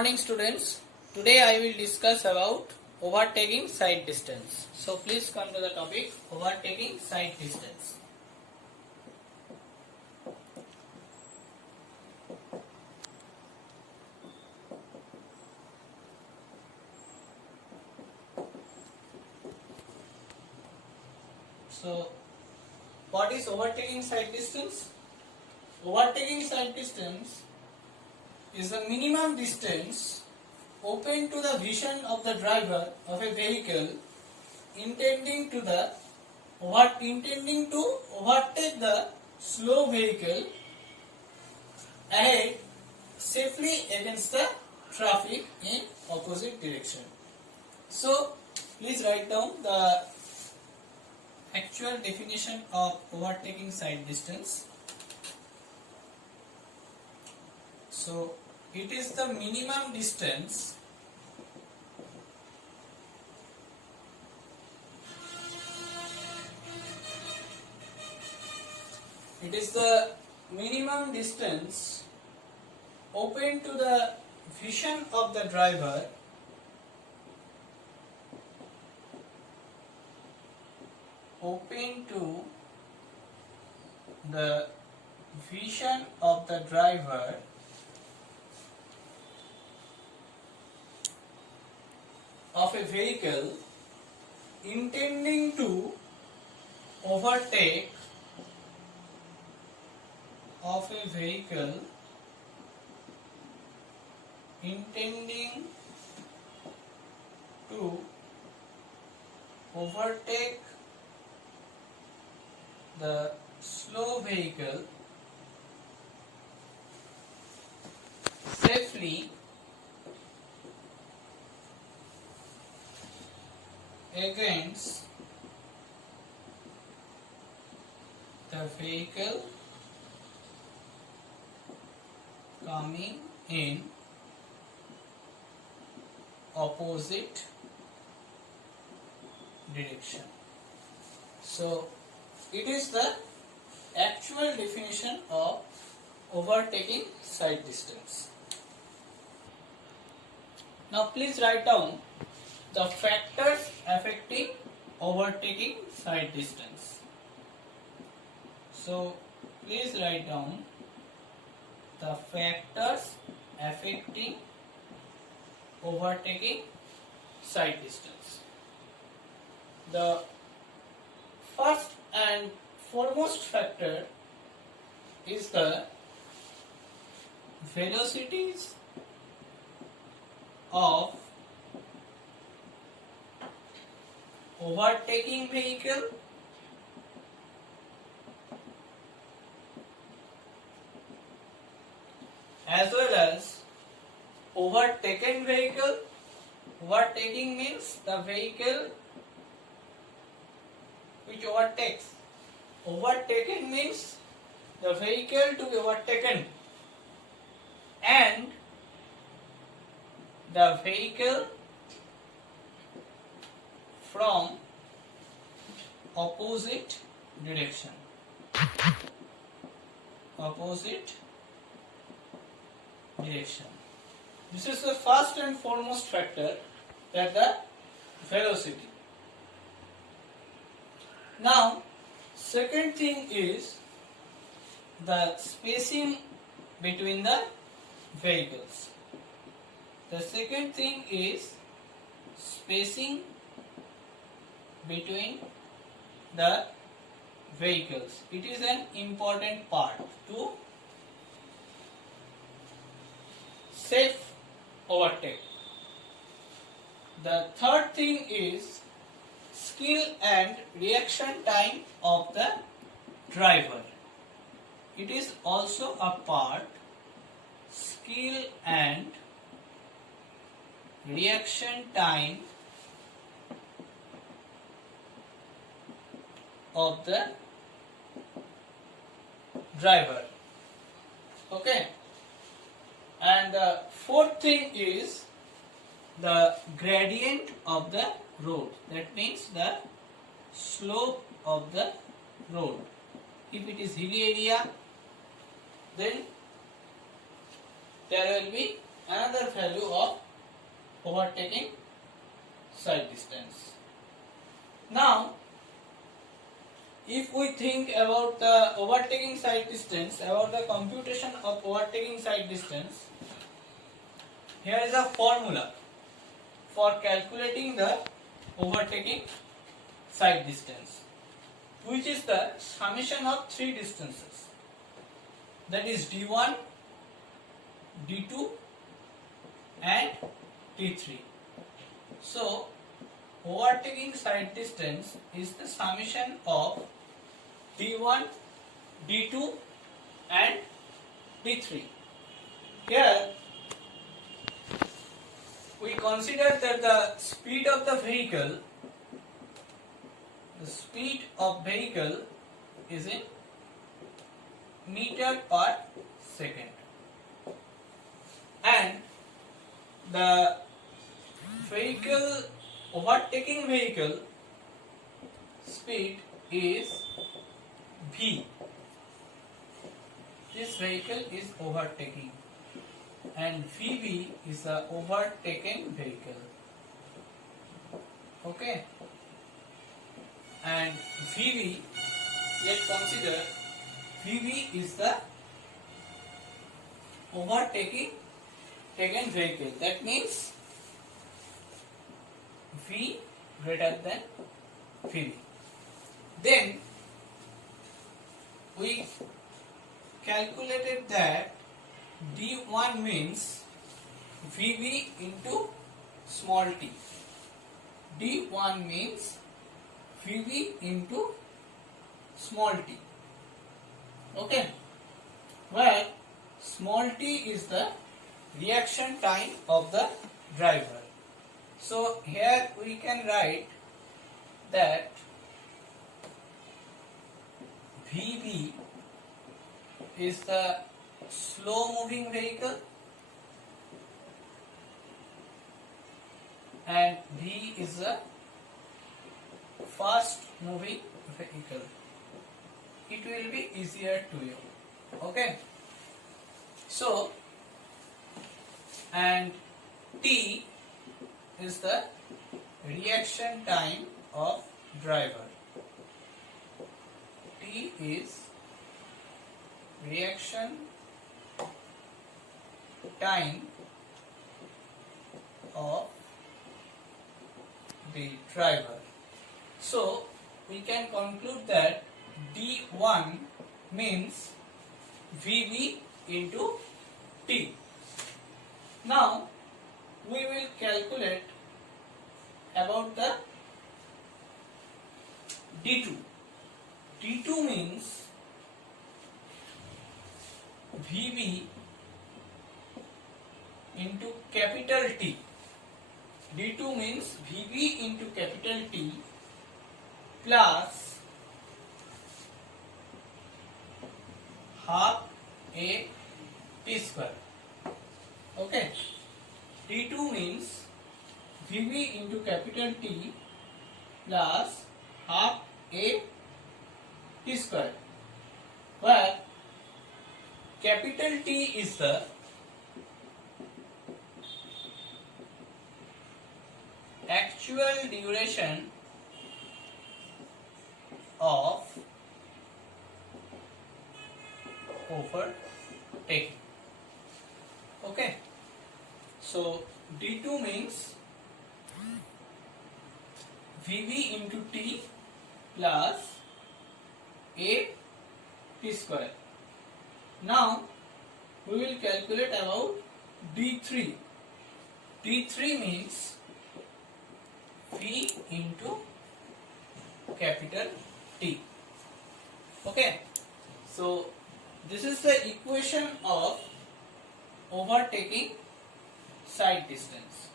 morning students. Today I will discuss about overtaking sight distance. So please come to the topic overtaking sight distance. So what is overtaking sight distance? Overtaking sight distance is the minimum distance open to the vision of the driver of a vehicle intending to overtake the slow vehicle ahead safely against the traffic in opposite direction. So please write down the actual definition of overtaking sight distance. So it is the minimum distance open to the vision of the driver of a vehicle intending to overtake the slow vehicle safely against the vehicle coming in opposite direction. So it is the actual definition of overtaking sight distance. Now please write down the factors affecting overtaking sight distance. So please write down the factors affecting overtaking sight distance. The first and foremost factor is the velocities of overtaking vehicle as well as overtaken vehicle. Overtaking means the vehicle which overtakes. Overtaken means the vehicle to be overtaken, and the vehicle from opposite direction. This is the first and foremost factor, that the velocity. Now, second thing is the spacing between the vehicles. The second thing is spacing between the vehicles. It is an important part to safe overtake. The third thing is skill and reaction time of the driver. It is also a part, skill and reaction time of the driver. Okay. And the fourth thing is the gradient of the road. That means the slope of the road. If it is hilly area, then there will be another value of overtaking side distance. Now, if we think about the overtaking side distance, about the computation of overtaking side distance, here is a formula for calculating the overtaking side distance, which is the summation of three distances, that is d1, d2 and d3. So overtaking side distance is the summation of d1, d2 and d3. Here we consider that the speed of vehicle is in meter per second, and the overtaking vehicle speed is v. This vehicle is overtaking, and Vb is the overtaken vehicle. Okay, and Vb, yet consider Vb is the overtaken vehicle. That means V greater than Vb. Then we calculated that d1 means Vb into small t. d1 means Vb into small t. Okay, where small t is the reaction time of the driver. So here we can write that Vb is the slow moving vehicle and V is a fast moving vehicle. It will be easier to you. Okay, so, and T is the reaction time of driver. T is reaction time of the driver. So we can conclude that D1 means Vb into T. Now we will calculate about the D2. D2 means Vb into capital T. D2 means Vb into capital T plus half a T square. Okay, D2 means Vb into capital T plus half a T square, where capital T is the actual duration of overtaking. Okay, so D2 means Vb into T plus a T square. Now we will calculate about D3. D3 means V into capital T. Okay, so this is the equation of overtaking side distance.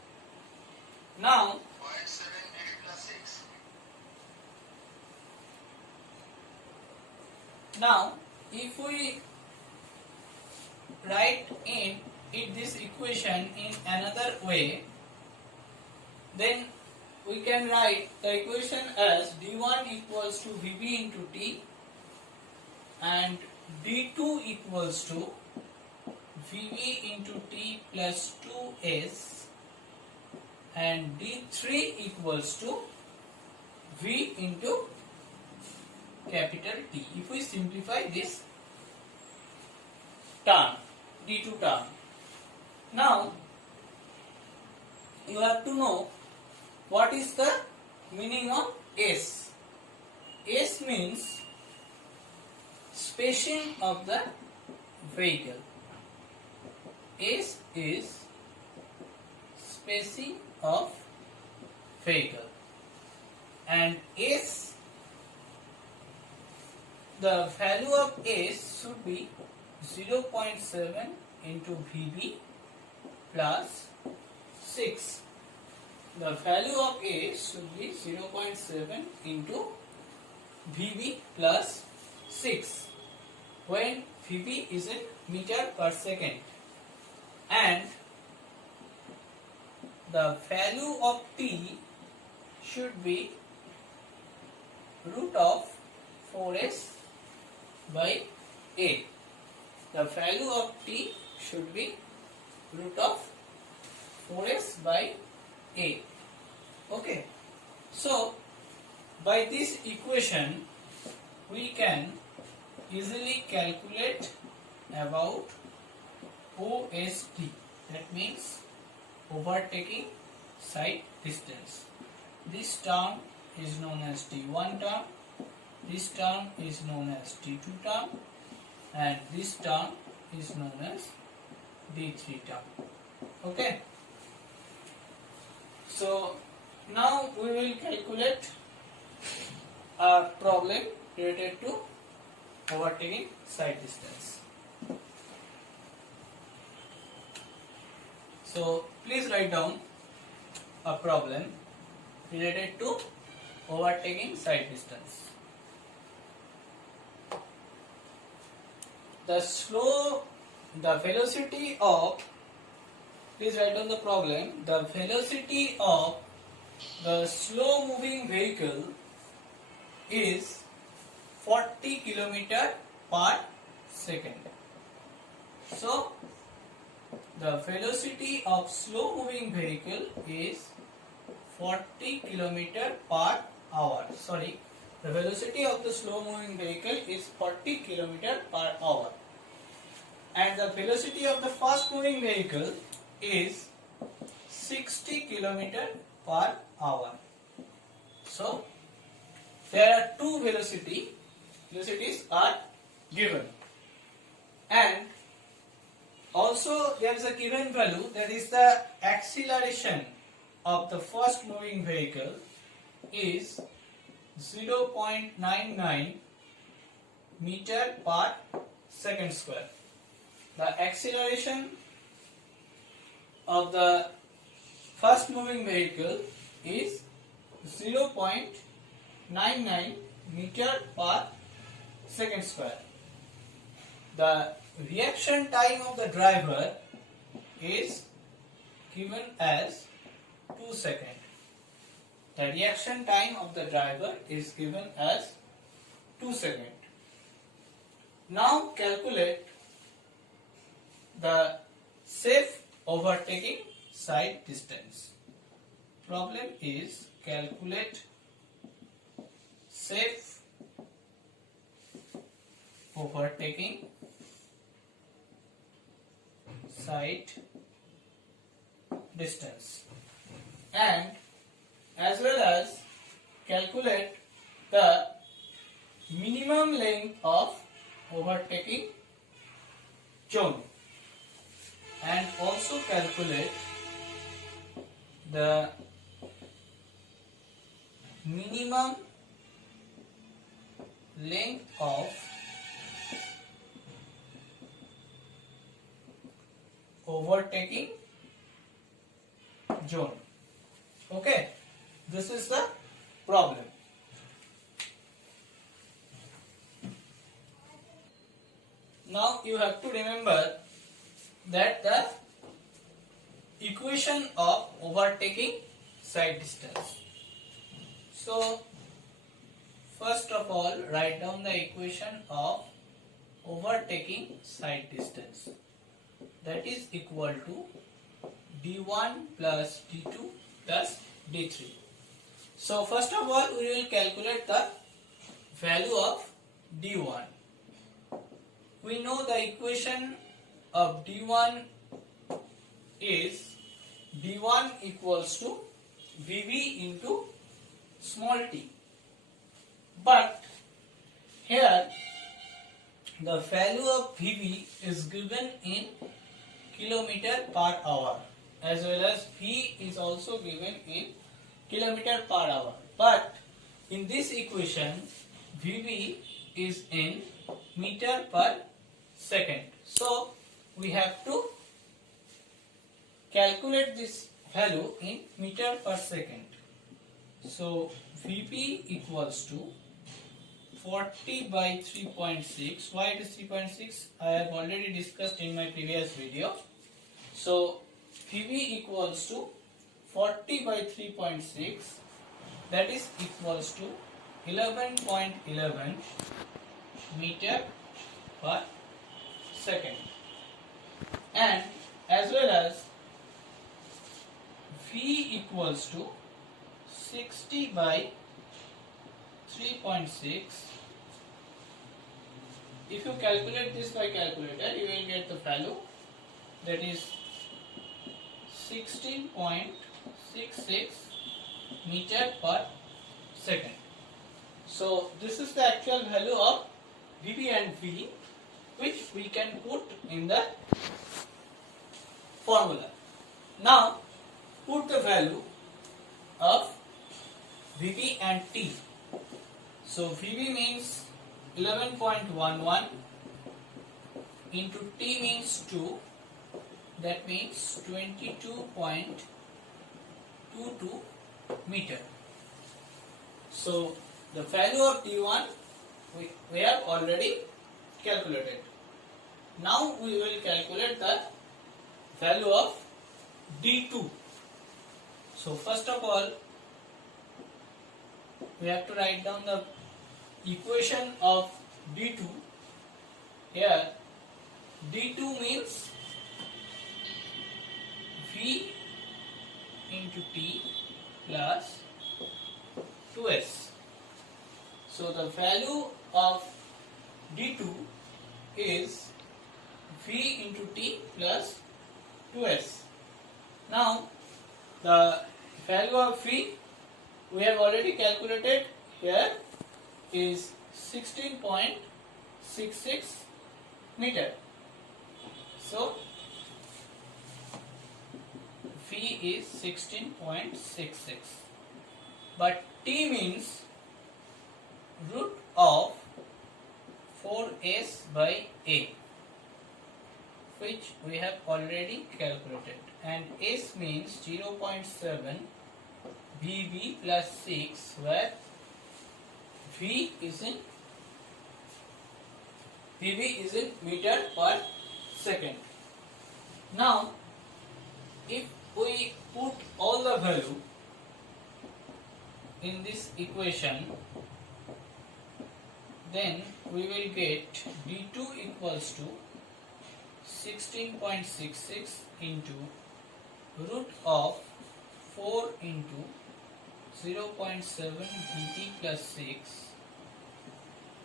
Now if we write in this equation in another way, then we can write the equation as D1 equals to Vb into T and D2 equals to Vv into t plus 2s and d3 equals to v into capital T. If we simplify this term, d2 term. Now, you have to know what is the meaning of S. S means spacing of the vehicle. S is spacing of vehicle, and S, the value of S should be 0.7 into Vb plus 6. The value of A should be 0.7 into Vb plus 6 when Vb is in meter per second, and the value of T should be root of 4s by A. The value of T should be root of 4s by A. Okay. So, by this equation, we can easily calculate about OST. That means overtaking side distance. This term is known as T1 term. This term is known as T2 term. And this term is known as D3 term. Okay. So now we will calculate a problem related to overtaking side distance. So please write down a problem related to overtaking side distance. The velocity of, please write down the problem, the velocity of the slow moving vehicle is 40 km per second. So, the velocity of slow moving vehicle is 40 km per hour. Sorry, the velocity of the slow moving vehicle is 40 km per hour. And the velocity of the fast moving vehicle is 60 km per hour. So, there are two velocities are given, and also there is a given value, that is the acceleration of the fast moving vehicle is 0.99 meter per second square. The acceleration of the fast moving vehicle is 0.99 meter per second square. The reaction time of the driver is given as 2 seconds. The reaction time of the driver is given as 2 seconds. Now calculate the safe overtaking side distance. Problem is calculate safe overtaking side distance, and as well as calculate the minimum length of overtaking zone, and also calculate the minimum length of overtaking zone. Okay, this is the problem. Now you have to remember that the equation of overtaking side distance. So first of all, write down the equation of overtaking side distance. that is equal to d1 plus d2 plus d3. So first of all we will calculate the value of d1. We know the equation of d1 is d1 equals to Vv into small t. But here the value of Vv is given in kilometer per hour, as well as V is also given in kilometer per hour. But in this equation Vv is in meter per second. So we have to calculate this value in meter per second. So Vp equals to 40 by 3.6. Why it is 3.6? I have already discussed in my previous video. So Vp equals to 40 by 3.6, that is equals to 11.11 meter per second, and as well as V equals to 60 by 3.6. If you calculate this by calculator, you will get the value, that is 16.66 meter per second. So this is the actual value of Vp and V, which we can put in the formula. Now put the value of Vp and T. So Vp means 11.11 into T means 2, that means 22.22 meter. So the value of T1 we have already calculated. Now we will calculate the value of D2. So first of all we have to write down the equation of D2. Here D2 means V into T plus 2S. So the value of D2 is V into T plus 2S. Now the value of V we have already calculated, here is 16.66 meter. So V is 16.66, but T means root of 4S by A, which we have already calculated, and S means 0.7 Vv plus 6, where Vv is in meter per second. Now if we put all the value in this equation, then we will get D2 equals to 16.66 into root of 4 into 0.7 Vp plus 6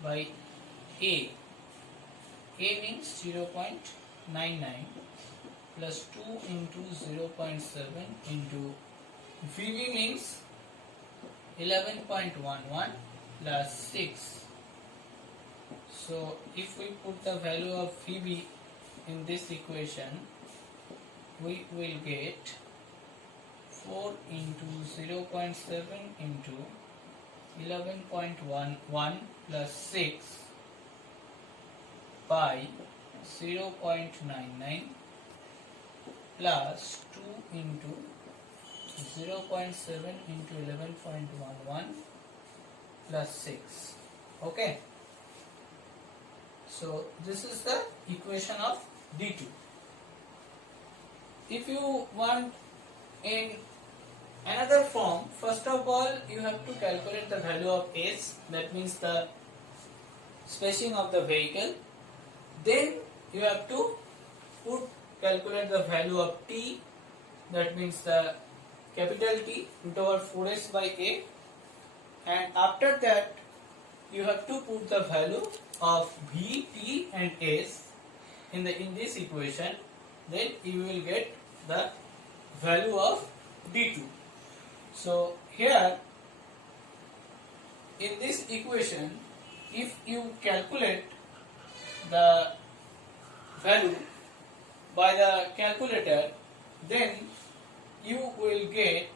by A. A means 0.99 plus 2 into 0.7 into Vv means 11.11 plus 6. So if we put the value of Vv in this equation, we will get 4 into 0.7 into 11.11 plus 6 by 0.99 plus 2 into 0.7 into 11.11 plus 6. Okay. So this is the equation of D2. If you want in another form, first of all you have to calculate the value of S, that means the spacing of the vehicle. Then you have to put calculate the value of t, that means the capital T root over 4s by a, and after that you have to put the value of v, t and s in this equation, then you will get the value of d2. So here in this equation, if you calculate the value by the calculator, then you will get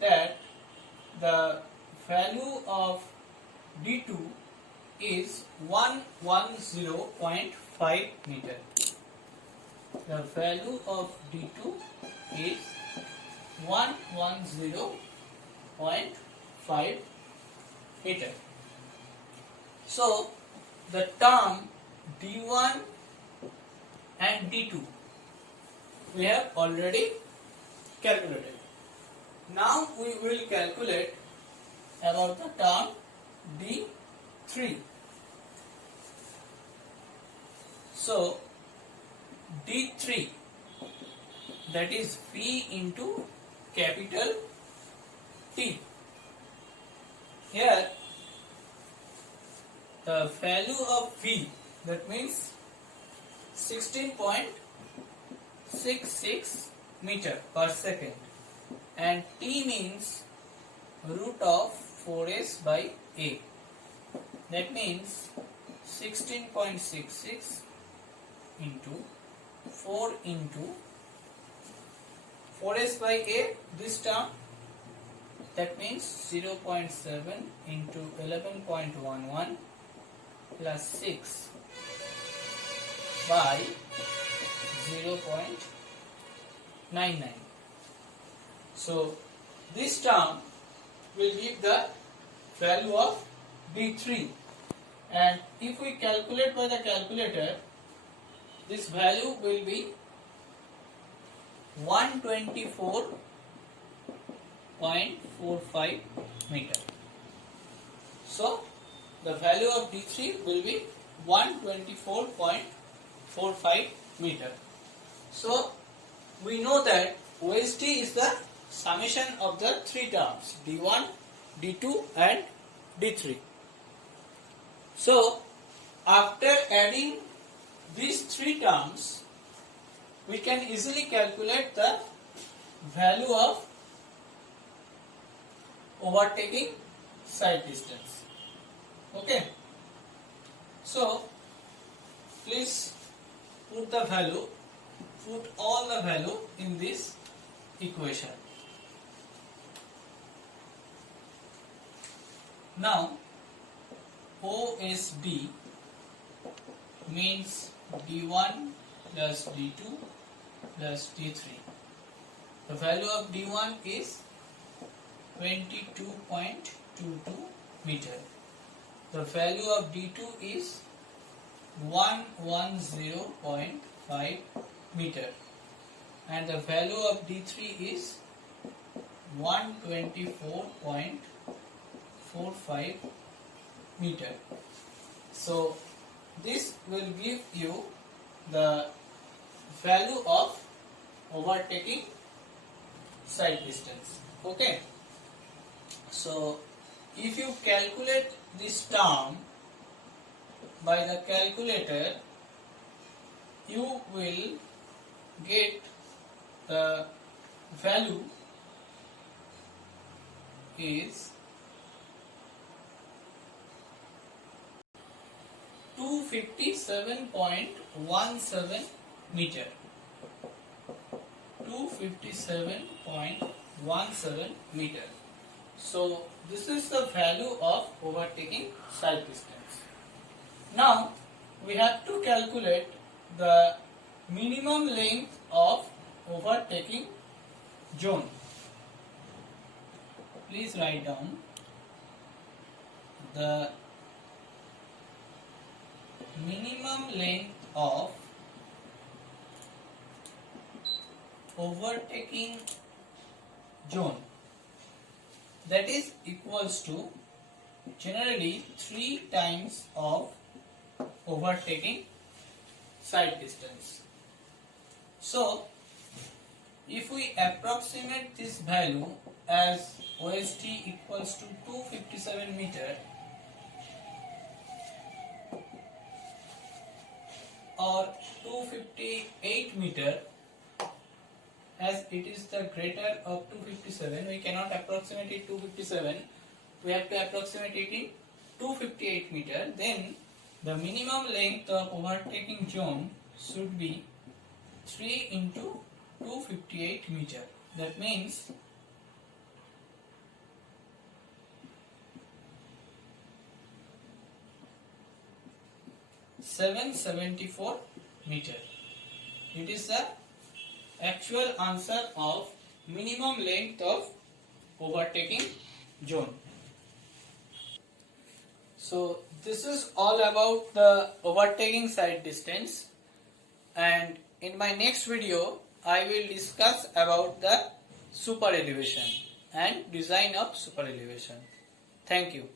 that the value of d2 is 110.5 meter. The value of d2 is 110.5 meter. So the term d1 and d2 we have already calculated. Now we will calculate about the term d3. So d3, that is v into capital T. Here the value of v, that means 16.66 meter per second, and t means root of 4s by a, that means 16.66 into 4 into 4s by a, this term, that means 0.7 into 11.11 plus 6 by 0.99. So this term will give the value of d3, and if we calculate by the calculator, this value will be 124.45 meter. So the value of d3 will be 124.45 meter. So we know that OST is the summation of the three terms d1, d2 and d3. So after adding these three terms, we can easily calculate the value of overtaking side distance. Okay. So please put all the value in this equation. Now OSD means d1 plus d2 plus d3. The value of d1 is 22.22 meter. The value of d2 is 110.5 meter, and the value of d3 is 124.45 meter. So this will give you the value of overtaking side distance. Okay. So if you calculate this term by the calculator, you will get the value is 257.17 meter. 257.17 meter. So this is the value of overtaking side distance. Now we have to calculate the minimum length of overtaking zone. Please write down the minimum length of overtaking zone, that is equals to generally 3 times of overtaking side distance. So if we approximate this value as OST equals to 257 meter or 258 meter, as it is the greater of 257, we cannot approximate it 257, we have to approximate it in 258 meter, then the minimum length of overtaking zone should be 3 into 258 meter. That means 774 meter. It is the actual answer of minimum length of overtaking zone. So this is all about the overtaking side distance, and in my next video I will discuss about the super elevation and design of super elevation. Thank you.